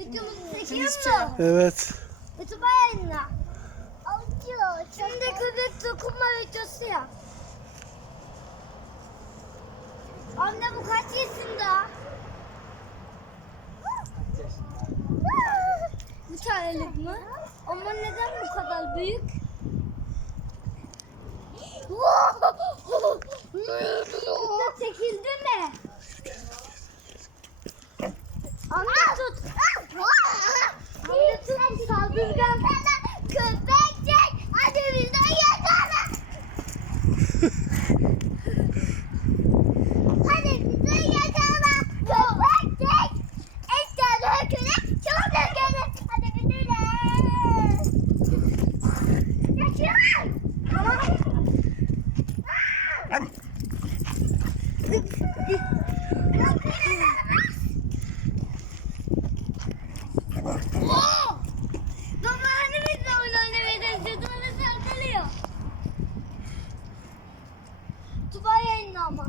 Mu? Evet. YouTube'a yayınla. Alıyor. Şimdi köpek dokunma videosu yap. Anne bu kaç yaşında? Bu tanelik mi? Ama neden bu kadar büyük? Çekildi mi? Tuba yayınla ama.